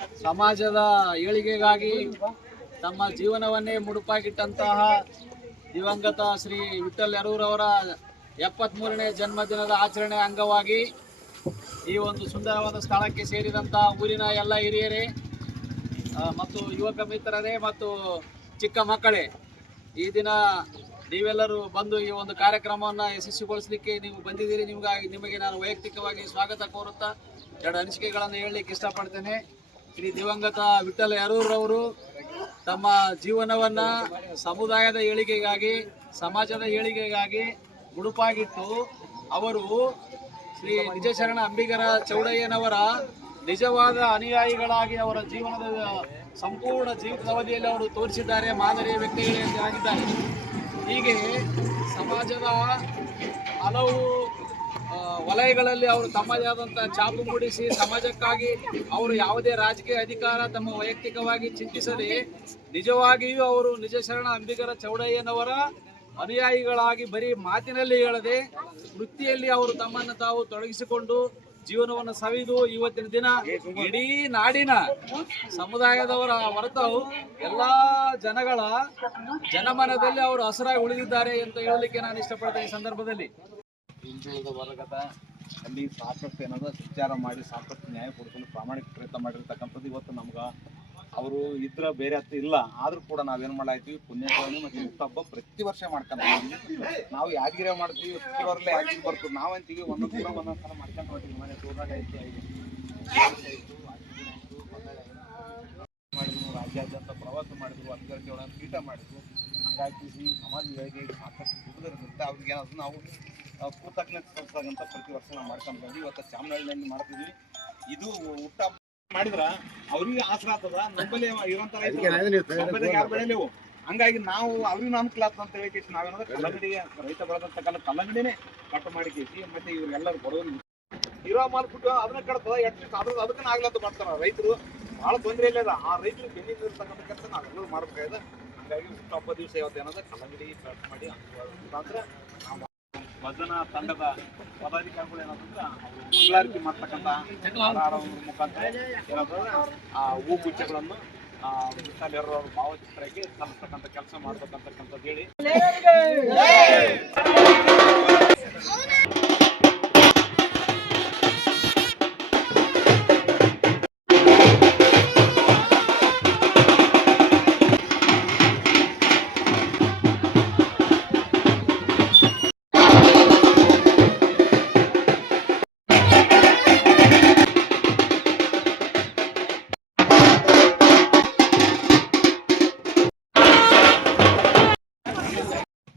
ಸಮಾಜದ ಏಳಿಗೆಗಾಗಿ ತಮ್ಮ ಜೀವನವನ್ನೇ ಮುಡುಪಾಗಿಟ್ಟಂತಹ ದಿವಂಗತ ಶ್ರೀ ವಿಠಲ್ ಯರೂರವರ 73ನೇ ಜನ್ಮದಿನದ ಆಚರಣೆ ಅಂಗವಾಗಿ ಈ ಒಂದು ಸುಂದರವಾದ ಸ್ಥಳಕ್ಕೆ ಸೇರಿದಂತಹ ಊರಿನ ಎಲ್ಲ ಹಿರಿಯರೇ ಮತ್ತು ಯುವಕ ಮಿತ್ರರೇ ಮತ್ತು ಚಿಕ್ಕ ಮಕ್ಕಳೇ, ಈ ದಿನ ನೀವೆಲ್ಲರೂ ಬಂದು ಈ ಒಂದು ಕಾರ್ಯಕ್ರಮವನ್ನು ಯಶಸ್ವಿಗೊಳಿಸಲಿಕ್ಕೆ ನೀವು ಬಂದಿದ್ದೀರಿ. ನಿಮಗೆ ನಾನು ವೈಯಕ್ತಿಕವಾಗಿ ಸ್ವಾಗತ ಕೋರುತ್ತಾ ಎರಡು ಅನಿಸಿಕೆಗಳನ್ನು ಹೇಳಲಿಕ್ಕೆ ಇಷ್ಟಪಡ್ತೇನೆ. ಶ್ರೀ ದಿವಂಗತ ವಿಠಲ್ ಯರೂರವರು ತಮ್ಮ ಜೀವನವನ್ನು ಸಮುದಾಯದ ಏಳಿಗೆಗಾಗಿ, ಸಮಾಜದ ಏಳಿಗೆಗಾಗಿ ಮುಡುಪಾಗಿಟ್ಟು ಅವರು ಶ್ರೀ ನಿಜಶರಣ ಅಂಬಿಗರ ಚೌಡಯ್ಯನವರ ನಿಜವಾದ ಅನುಯಾಯಿಗಳಾಗಿ ಅವರ ಜೀವನದ ಸಂಪೂರ್ಣ ಜೀವಿತದ ಅವಧಿಯಲ್ಲಿ ಅವರು ತೋರಿಸಿದ್ದಾರೆ. ಮಾದರಿಯ ವ್ಯಕ್ತಿಗಳಾಗಿದ್ದಾರೆ. ಹೀಗೆ ಸಮಾಜದ ಹಲವು ವಲಯಗಳಲ್ಲಿ ಅವರು ತಮ್ಮದೇ ಆದಂಥ ಛಾಪು ಮೂಡಿಸಿ ಸಮಾಜಕ್ಕಾಗಿ ಅವರು ಯಾವುದೇ ರಾಜಕೀಯ ಅಧಿಕಾರ ತಮ್ಮ ವೈಯಕ್ತಿಕವಾಗಿ ಚಿಂತಿಸದೆ ನಿಜವಾಗಿಯೂ ಅವರು ನಿಜಶರಣ ಅಂಬಿಗರ ಚೌಡಯ್ಯನವರ ಅನುಯಾಯಿಗಳಾಗಿ ಬರೀ ಮಾತಿನಲ್ಲಿ ಹೇಳದೆ ವೃತ್ತಿಯಲ್ಲಿ ಅವರು ತಮ್ಮನ್ನು ತಾವು ತೊಡಗಿಸಿಕೊಂಡು ಜೀವನವನ್ನು ಸವಿದು ಇವತ್ತಿನ ದಿನ ಇಡೀ ನಾಡಿನ ಸಮುದಾಯದವರ ಹೊರತು ಎಲ್ಲ ಜನಗಳ ಜನಮನದಲ್ಲಿ ಅವರು ಹಸಿರಾಗಿ ಉಳಿದಿದ್ದಾರೆ ಅಂತ ಹೇಳಲಿಕ್ಕೆ ನಾನು ಇಷ್ಟಪಡ್ತೇನೆ. ಈ ಸಂದರ್ಭದಲ್ಲಿ ಹಿಂದುಳಿದ ವರ್ಗದ ಅಲ್ಲಿ ಸಾಕಷ್ಟು ಏನಾದ್ರು ವಿಚಾರ ಮಾಡಿ ಸಾಕಷ್ಟು ನ್ಯಾಯ ಕೊಡಿಸಲು ಪ್ರಾಮಾಣಿಕ ಪ್ರಯತ್ನ ಮಾಡಿರ್ತಕ್ಕಂಥದ್ದು ಇವತ್ತು ನಮ್ಗೆ ಅವರು ಇದ್ರ ಬೇರೆ ಹತ್ತು ಇಲ್ಲ. ಆದರೂ ಕೂಡ ನಾವೇನು ಮಾಡಾಯ್ತೀವಿ, ಪುಣ್ಯಗಳನ್ನು ಮತ್ತು ಹುಟ್ಟಹಬ್ಬ ಪ್ರತಿ ವರ್ಷ ಮಾಡ್ಕೊಂತೀವಿ. ನಾವು ಯಾದಗಿರಿ ಮಾಡ್ತೀವಿ, ಹುಟ್ಟಿರೋರಲ್ಲೇ ಯಾದಗಿರಿ ಬರ್ತದೆ. ನಾವಂತೀವಿ ಒಂದೊಂದು ಕೂಡ ಒಂದೊಂದು ಸಲ ಮಾಡ್ಕೊಂಡು ಹೋಗ್ತೀವಿ. ಮನೆ ತೋರಾಗ ಐತಿ ಮಾಡಿದ್ರು, ರಾಜ್ಯಾದ್ಯಂತ ಪ್ರವಾಸ ಮಾಡಿದ್ರು, ಅಧಿಕಾರಿಗಳನ್ನ ಪೀಠ ಮಾಡಿದ್ರು. ಹಂಗಾಗಿ ಈ ಸಮಾಜ ಏಳಿಗೆಗೆ ಸಾಕಷ್ಟು ದುಡಿದಿರುತ್ತೆ. ಅವ್ರಿಗೆ ಏನಾದ್ರು ನಾವು ಕೃತಜ್ಞತೆ ಸಲ್ಲಿಸೋದಂತ ಪ್ರತಿ ವರ್ಷ ನಾವು ಮಾಡ್ಕೊಂಡು ಬಂದ್ವಿ. ಇವತ್ತು ಚಾಮರಾಜನಹಳ್ಳಿ ಮಾಡ್ತಿದ್ವಿ. ಇದು ಹುಟ್ಟಹಬ್ಬ ಮಾಡಿದ್ರ ಅವ್ರಿಗೆ ಆಸರ ಆಗ್ತದ. ನಮ್ಮಲ್ಲಿ ಇರುವಂತ ಯಾರು ಬೆಳೆಯಲೇವು. ಹಂಗಾಗಿ ನಾವು ಅವ್ರಿಗೆ ಅನುಕೂಲ ಆಗ್ತದೆ ಅಂತ ಹೇಳಿ ನಾವೇನಾದ್ರೆ ಕಲ್ಲಂಗಡಿಗೆ ರೈತ ಬೆಳೆದಂತ ಕಲ್ಲಂಗಡಿನೇ ಕಟ್ಟು ಮಾಡಿ ಕೇಸಿ ಮತ್ತೆ ಇವ್ರಿಗೆಲ್ಲರೂ ಬಡವರು ಇರೋ ಮಾಡ್ಬಿಟ್ಟು ಅದನ್ನ ಕಟ್ತದ ಎಟ್ಲೀಸ್ಟ್ ಅದನ್ನ ಆಗ್ಲಂತ ಮಾಡ್ತಾರ ರೈತರು. ಭಾಳ ತೊಂದರೆ ಇಲ್ಲ. ಆ ರೈತರು ಬೆನ್ನಿಂದ ಇರ್ತಕ್ಕಂಥ ಕೆಲಸ ನಾವೆಲ್ಲರೂ ಮಾಡ್ಬೇಕಾಗಿದೆ. ಹಂಗಾಗಿ ಹುಟ್ಟಹಬ್ಬ ದಿವಸ ಇವತ್ತು ಏನಾದ್ರೆ ಕಲ್ಲಂಗಡಿ ಕಟ್ ಮಾಡಿ ಅಂದ್ರೆ ಭಜನ ತಂಡದ ಪದಾಧಿಕಾರಿಗಳು ಏನಂತಂದ್ರೆ ಮಂಗಳಾರತಿ ಮಾಡ್ತಕ್ಕಂಥ ಮುಖಾಂತರ ಏನಾದ್ರು ಆ ಹೂಗುಚ್ಛಗಳನ್ನು ವಿಠಲ್ ಯರೂರವರ ಭಾವಚಿತ್ರಕ್ಕೆ ಸಲ್ಲಿಸ್ತಕ್ಕಂಥ ಕೆಲಸ ಮಾಡ್ಬೇಕಂತಕ್ಕಂಥದ್ದು ಹೇಳಿ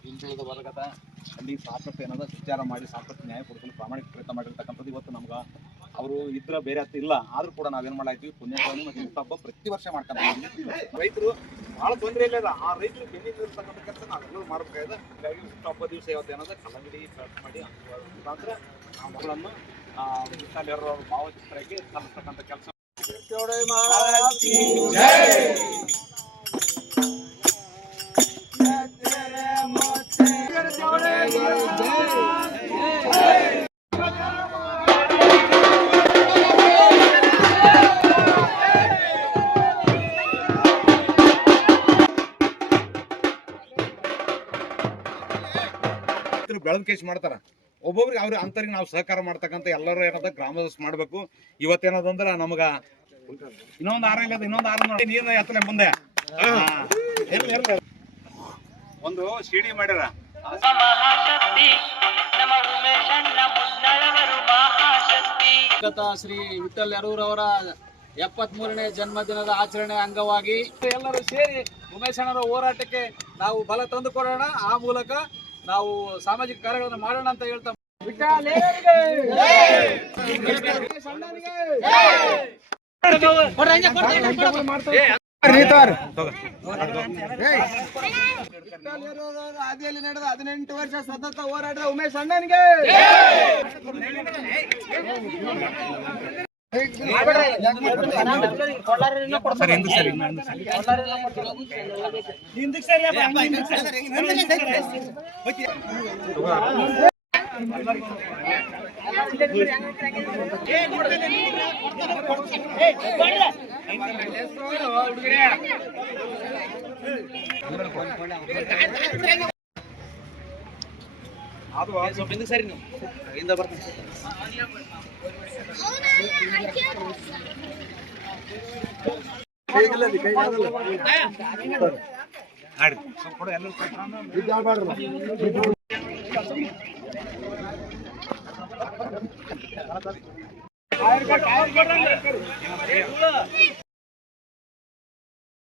ಹಿಂದುಳಿದ ವರ್ಗದ ಅಲ್ಲಿ ಸಾಕಷ್ಟು ಏನಾದ್ರು ವಿಚಾರ ಮಾಡಿ ಸಾಕಷ್ಟು ನ್ಯಾಯ ಕೊಡಿಸಲು ಪ್ರಾಮಾಣಿಕ ಪ್ರಯತ್ನ ಮಾಡಿರ್ತಕ್ಕಂಥದ್ದು ಇವತ್ತು ನಮ್ಗೆ ಅವರು ಇದ್ರ ಬೇರೆ ಹತ್ತು ಇಲ್ಲ. ಆದರೂ ಕೂಡ ನಾವೇನು ಮಾಡಾಯ್ತೀವಿ, ಪುಣ್ಯಗಳನ್ನು ಮತ್ತು ಹುಟ್ಟಹಬ್ಬ ಪ್ರತಿ ವರ್ಷ ಮಾಡ್ಕೊಂತೀವಿ. ರೈತರು ಭಾಳ ತೊಂದರೆ ಇಲ್ಲ. ಆ ರೈತರು ಬೆನ್ನಿಂದ ಇರ್ತಕ್ಕಂಥ ಕೆಲಸ ನಾವೆಲ್ಲರೂ ಮಾಡ್ಬೇಕಾಗಿದೆ. ಹೀಗಾಗಿ ಹುಟ್ಟಹಬ್ಬ ದಿವಸ ಇವತ್ತು ಏನಾದ್ರೆ ಕಲ್ಲಂಗಡಿ ಕಟ್ ಮಾಡಿ ಮುಖಾಂತರ ಆ ಮಗಳನ್ನು ವಿಠಲ್ ಯರೂರವರ ಭಾವಚಿತ್ರಕ್ಕೆ ಸಲ್ಲಿಸ್ತಕ್ಕಂಥ ಕೆಲಸ ಬೆಳೆದ ಕೇಸ್ ಮಾಡ್ತಾರ. ಒಬ್ಬೊಬ್ರಿಗೆ ಅವ್ರ ಅಂತರಿಗೆ ನಾವು ಸಹಕಾರ ಮಾಡ್ತಕ್ಕಂಥ ಎಲ್ಲರೂ ಏನದ ಗ್ರಾಮದಷ್ಟು ಮಾಡ್ಬೇಕು. ಇವತ್ತೇನದಂದ್ರೆ ನಮಗ ಇನ್ನೊಂದು ಆರ ಇಲ್ಲ, ಇನ್ನೊಂದು ಆರ ನೋಡಿ ನೀರು ಎತ್ತಲೆ ಮುಂದೆ ಒಂದು ಸಿಡಿ ಮಾಡ್ಯಾರ. ಶ್ರೀ ವಿಠಲ್ ಯರೂರವರ 73ನೇ ಜನ್ಮದಿನದ ಆಚರಣೆ ಅಂಗವಾಗಿ ಎಲ್ಲರೂ ಸೇರಿ ಉಮೇಶಣ್ಣರ ಹೋರಾಟಕ್ಕೆ ನಾವು ಬಲ ತಂದು ಕೊಡೋಣ. ಆ ಮೂಲಕ ನಾವು ಸಾಮಾಜಿಕ ಕಾರ್ಯಗಳನ್ನು ಮಾಡೋಣ ಅಂತ ಹೇಳ್ತಾ ಹಾದಿಯಲ್ಲಿ ನಡೆದ 18 ವರ್ಷ ಸತತ ಹೋರಾಟದ ಉಮೇಶ್ ಅಣ್ಣನಿಗೆ ಅದು ಸ್ವಲ್ಪ ಹಿಂದಕ್ಕೆ ಸರಿ ನೀವು ಹಿಂದೆ ಬರ್ತೀನಿ ಆಡಿ ಸ್ವಲ್ಪ ಕೊಡು ಎಲ್ಲರೂ